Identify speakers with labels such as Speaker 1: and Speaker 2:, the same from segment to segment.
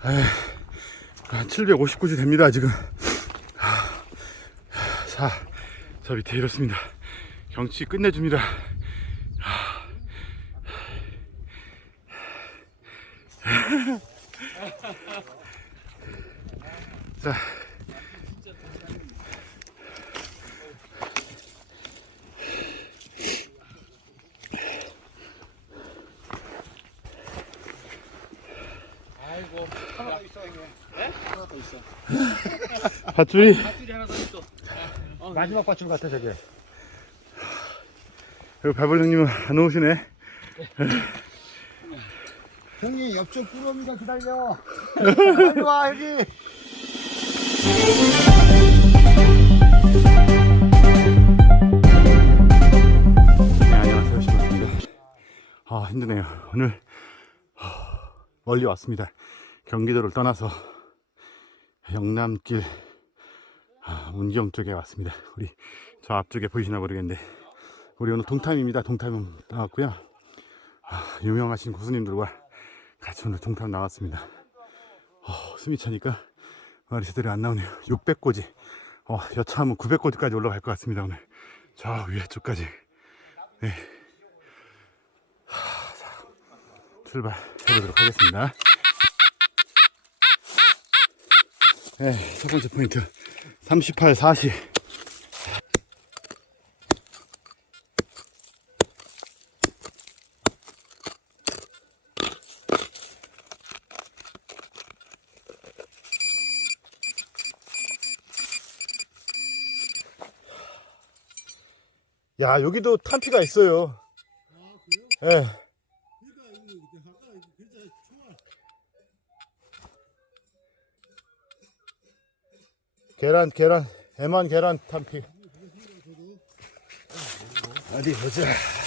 Speaker 1: 한 759주 됩니다 지금. 자, 저 밑에 이렇습니다. 경치 끝내줍니다 자
Speaker 2: 아이고 하나 더 있어 이게 네? 하나 더 있어
Speaker 1: 밧줄이
Speaker 2: 밧줄이 하나 더 있어
Speaker 3: 마지막 밧줄 같아 저게
Speaker 1: 여기 발벌령님은 안 오시네
Speaker 3: 형님 옆쪽 부러미가 기다려 빨리 와 여기
Speaker 1: 네, 안녕하세요. 신호입니다. 아, 힘드네요. 오늘 하, 멀리 왔습니다. 경기도를 떠나서 영남길 아, 문경 쪽에 왔습니다. 우리 저 앞쪽에 보이시나 모르겠는데 우리 오늘 동탐입니다. 동탐 나왔고요. 아, 유명하신 고수님들과 같이 오늘 동탐 나왔습니다. 어, 숨이 차니까 말이 제대로 안 나오네요. 600고지. 어, 여차하면 900고지까지 올라갈 것 같습니다. 오늘 저 위에 쪽까지. 네. 하, 자, 출발 해보도록 하겠습니다. 네, 첫 번째 포인트 38, 40. 야, 여기도 탄피가 있어요. 예. 계란, 계란, 애만 계란 탄피. 어디 보자.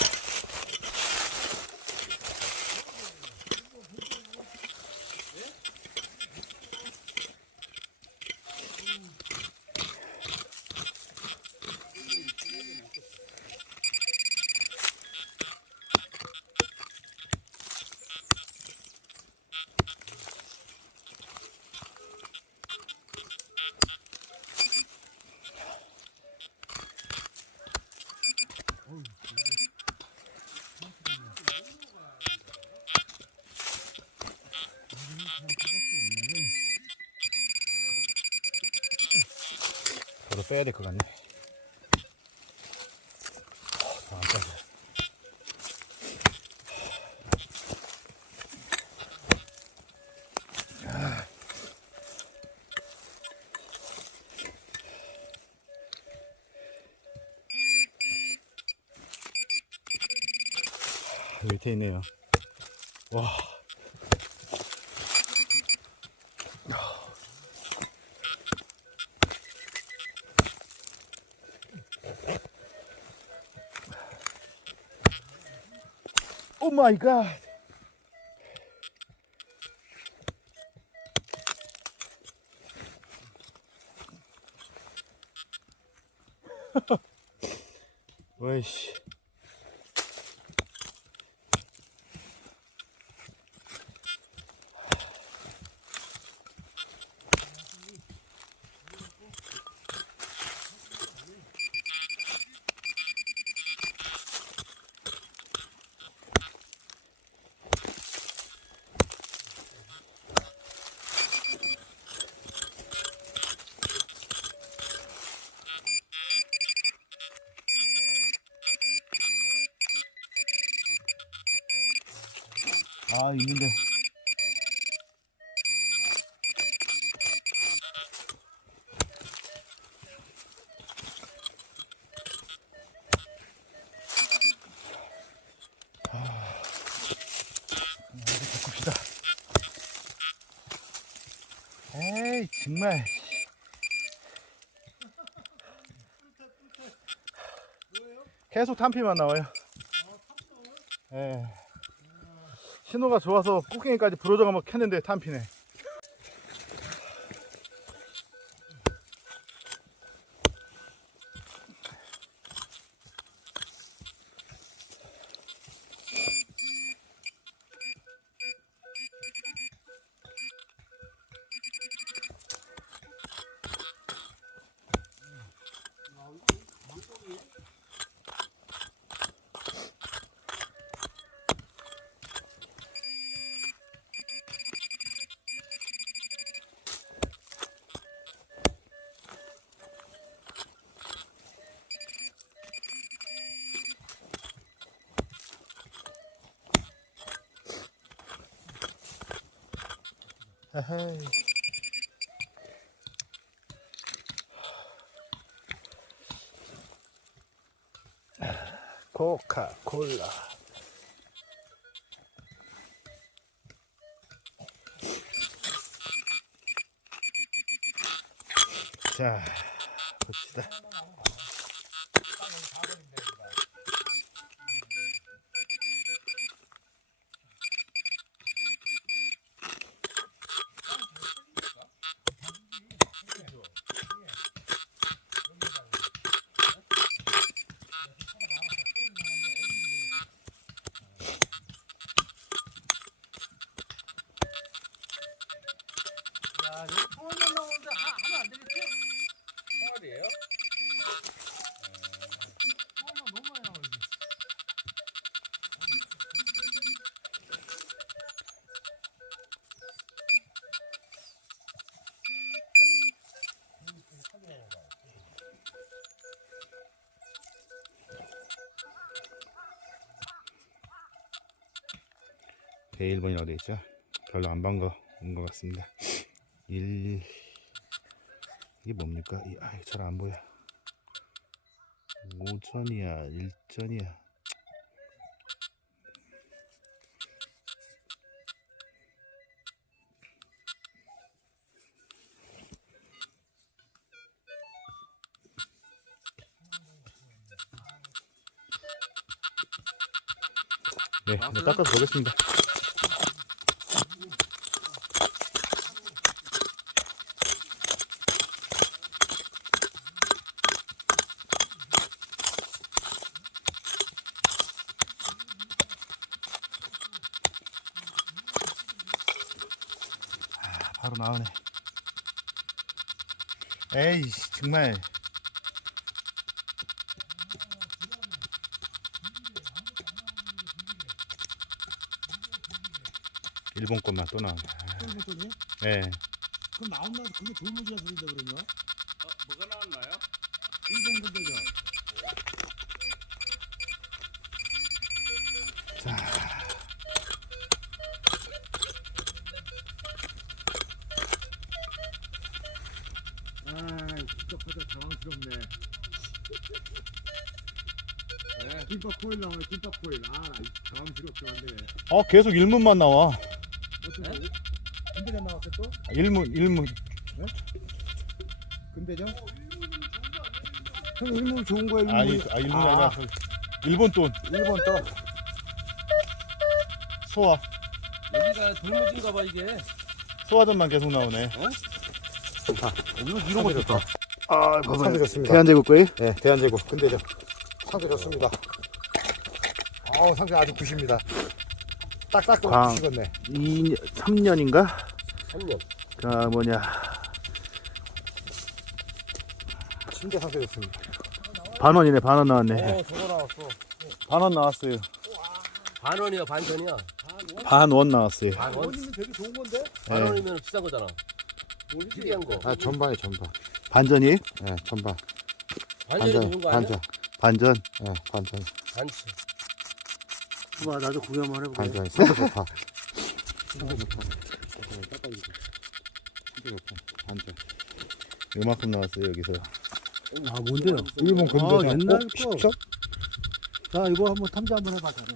Speaker 1: 저도 빼야 될 것 같네. 어, 안 빠져. 아, 밑에 있네요. 와. 오 마이 갓. 아 있는데. 아, 정말. 계속 탄피만 나와요. 예. 신호가 좋아서 꼭갱이까지 부러져 가면 켰는데 탄피네. 에헤이. 코카콜라. 자, 봅시다. 배 1번이라고 되어 있죠. 별로 안 반가운 것 같습니다. 1 이게 뭡니까? 이, 아, 잘 안 보여. 5전이야, 1전이야. 네, 한번 닦아서 보겠습니다. 바로 나오네. 에이, 정말. 일본 것만 또 나오네.
Speaker 3: 거니?
Speaker 1: 예.
Speaker 3: 그럼 나온다. 그게 돌무지가 소리인데 그러면?
Speaker 2: 어, 뭐가 나왔나요?
Speaker 3: 일본 건데죠. 복잡하다 당황스럽네.
Speaker 2: 네.
Speaker 3: 김밥 코일 나와요. 김밥 코일. 아, 당황스럽게 만드네.
Speaker 1: 어, 계속 일문만 나와.
Speaker 3: 근대전 나왔어 또?
Speaker 1: 일문, 일문.
Speaker 3: 근대전? 형 일문 좋은 거야 일문.
Speaker 1: 아니, 아, 일문 아니라 일본 돈.
Speaker 3: 일본 또.
Speaker 1: 소화.
Speaker 2: 여기가 돌무지인가 봐 이게.
Speaker 1: 소화전만 계속 나오네.
Speaker 3: 이거 이런 거 좋다.
Speaker 1: 아,
Speaker 3: 상태 좋습니다.
Speaker 1: 대한제국 거예요?
Speaker 3: 네, 대한제국 근대전. 상태 좋습니다. 어우 상태 아주 굿입니다. 딱딱
Speaker 1: 광.
Speaker 3: 굿이겠네.
Speaker 1: 2, 3년인가?
Speaker 2: 3년.
Speaker 1: 그 뭐냐.
Speaker 3: 진짜 상태 좋습니다.
Speaker 1: 반원이네, 반원 나왔네.
Speaker 3: 어, 저거 나왔어.
Speaker 1: 반원 나왔어요.
Speaker 2: 반원이야 반전이야.
Speaker 1: 반원 나왔어요.
Speaker 2: 반원.
Speaker 3: 원이면 되게 좋은 건데?
Speaker 2: 반원이면 비싼 거잖아. 특이한 거.
Speaker 3: 아 전반이 전반.
Speaker 1: 반전이에요?
Speaker 3: 네, 전반.
Speaker 2: 반전이 좋은 거 아니야?
Speaker 3: 반전.
Speaker 1: 반전.
Speaker 3: 네, 반전.
Speaker 2: 반치.
Speaker 1: 봐, 나도 구경 한번 해볼게.
Speaker 3: 반전. 상태 좋다. 상태 좋다. 상태 좋다. 반전.
Speaker 1: 요만큼 나왔어요, 여기서.
Speaker 4: 아 뭔데요?
Speaker 3: 일본.
Speaker 4: 아, 옛날
Speaker 3: 어,
Speaker 4: 거.
Speaker 3: 10점?
Speaker 4: 자 이거 한번 탐지 한번 해봐 자네.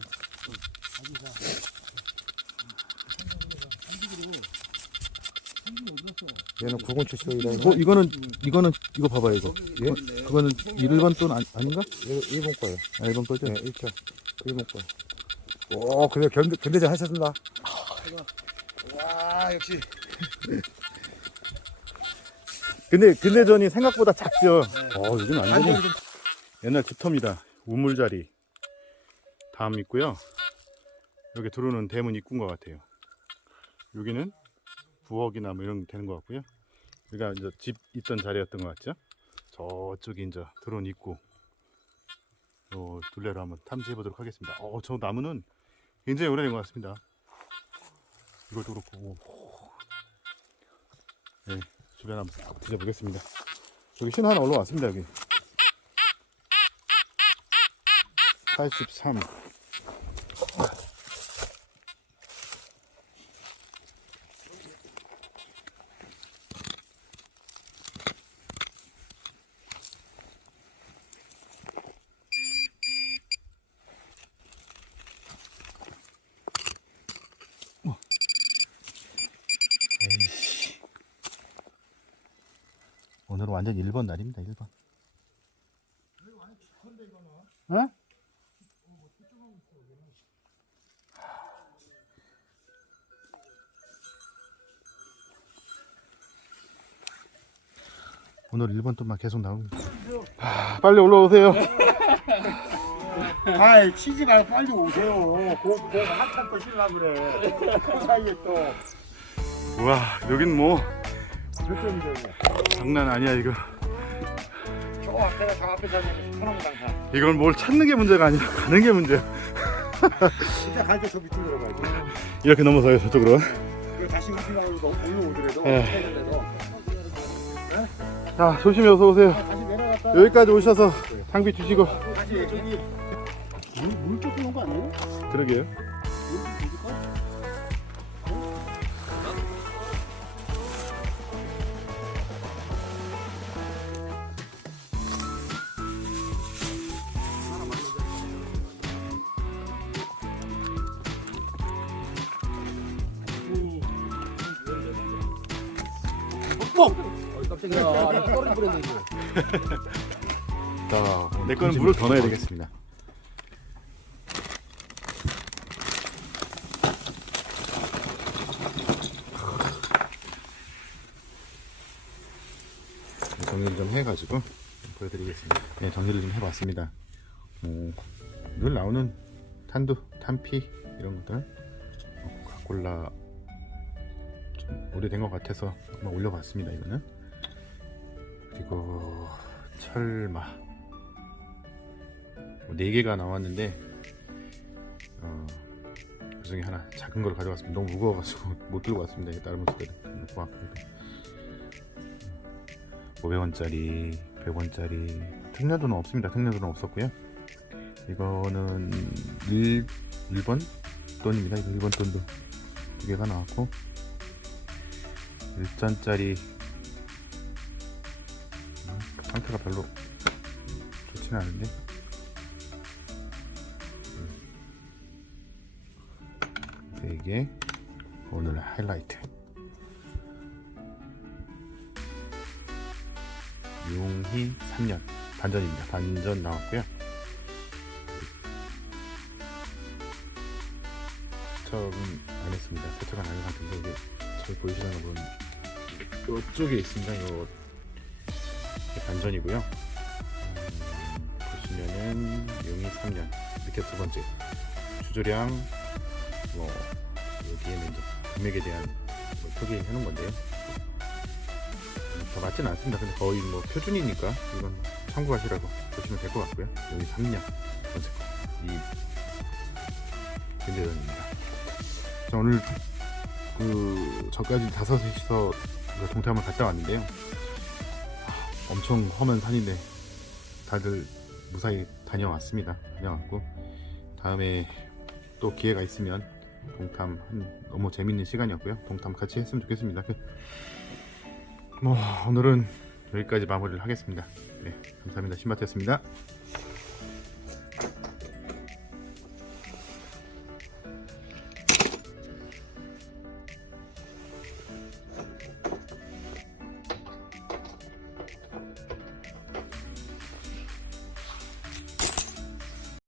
Speaker 3: 얘는 907초이다.
Speaker 1: 어, 이거는, 이거는, 이거 봐봐요, 이거. 예? 그거는 일본 돈 아니, 아닌가?
Speaker 3: 일본 거예요.
Speaker 1: 아, 일본 거죠?
Speaker 3: 네, 1점. 일본 거. 오, 그래 근대, 근대전 하셨습니다. 와, 역시.
Speaker 1: 근데, 근대전이 생각보다 작죠? 어, 여기는 완전히 옛날 집터입니다. 우물자리. 담 있고요. 여기 들어오는 대문 입구인 것 같아요. 여기는 부엌이나 뭐 이런 게 되는 것 같고요. 여기가 이제 집 있던 자리였던 것 같죠? 저쪽이 이제 들어온 입구. 어, 둘레로 한번 탐지해 보도록 하겠습니다. 어, 저 나무는 굉장히 오래된 것 같습니다. 이것도 그렇고. 오. 네, 주변 한번 싹 뒤져보겠습니다. 저기 신호 하나 올라왔습니다, 여기. 83. 완전 1번 날입니다 1번
Speaker 4: 어?
Speaker 1: 오늘 1번 또막 계속 나옵니다 하, 빨리 올라오세요
Speaker 4: 아이 치지 말고 빨리 오세요. 고, 고 한참 더 쉬려 그래. 그 사이에 또.
Speaker 1: 우와 여긴 뭐
Speaker 4: 몇 점이죠?
Speaker 1: 장난 아니야 이거
Speaker 4: 저 앞에가 저 앞에 사는 천왕당사.
Speaker 1: 이건 뭘 찾는 게 문제가 아니라 가는 게 문제야
Speaker 4: 진짜 갈때 저 밑으로 가야지.
Speaker 1: 이렇게 넘어서요 저쪽으로
Speaker 4: 그리고 다시 우승하고 올라오더라도.
Speaker 1: 예. 자 조심히 어서 오세요
Speaker 4: 다시 내려갔다.
Speaker 1: 여기까지 오셔서 장비 주시고
Speaker 4: 다시 저기 물, 물 조금 온거 아니에요?
Speaker 1: 그러게요
Speaker 2: 어이, 깜짝이야. 아, 떨어질 뻔했네, 이거.
Speaker 1: 자 내 거는 물을 더 넣어야 되겠습니다 정리를 좀 해가지고 보여드리겠습니다. 네, 정리를 좀 해봤습니다. 어, 늘 나오는 탄두, 탄피 이런 것들 어, 좀 오래된 것 같아서 한번 올려봤습니다. 이거는 그리고 철마 뭐, 네 개가 나왔는데 어, 그 중에 하나 작은 걸 가져왔습니다. 너무 무거워가지고 못 들고 왔습니다. 다른 놓고 왔거든요. 500원짜리, 100원짜리 특려도는 없습니다. 특려도는 없었고요. 이거는 1, 1번 돈입니다. 이거 1번 돈도 두 개가 나왔고 1전짜리 음, 상태가 별로 좋지는 않은데 음. 이게 오늘 하이라이트 용희 3년 반전입니다. 반전 나왔고요. 세척은 안 했습니다. 세척은 안 해서 근데 이게 잘 보이시나 보면 이쪽에 있습니다. 이게 반전이고요. 음, 보시면은 용희 3년 밑에 두 번째 주조량 뭐 여기에는 이제 금액에 대한 뭐 표기해 놓은 건데요. 더 맞진 않습니다. 근데 거의 뭐 표준이니까 이건 참고하시라고 보시면 될 것 같고요. 여기 3년 번째 거. 이 견제전입니다. 자, 오늘 그 저까지 다섯이서 그 동태함을 갔다 왔는데요. 아, 엄청 험한 산인데 다들 무사히 다녀왔습니다. 다녀왔고 다음에 또 기회가 있으면 동탐 한 너무 재밌는 시간이었고요. 동탐 같이 했으면 좋겠습니다. 그뭐 오늘은 여기까지 마무리를 하겠습니다. 네, 감사합니다. 신바트였습니다.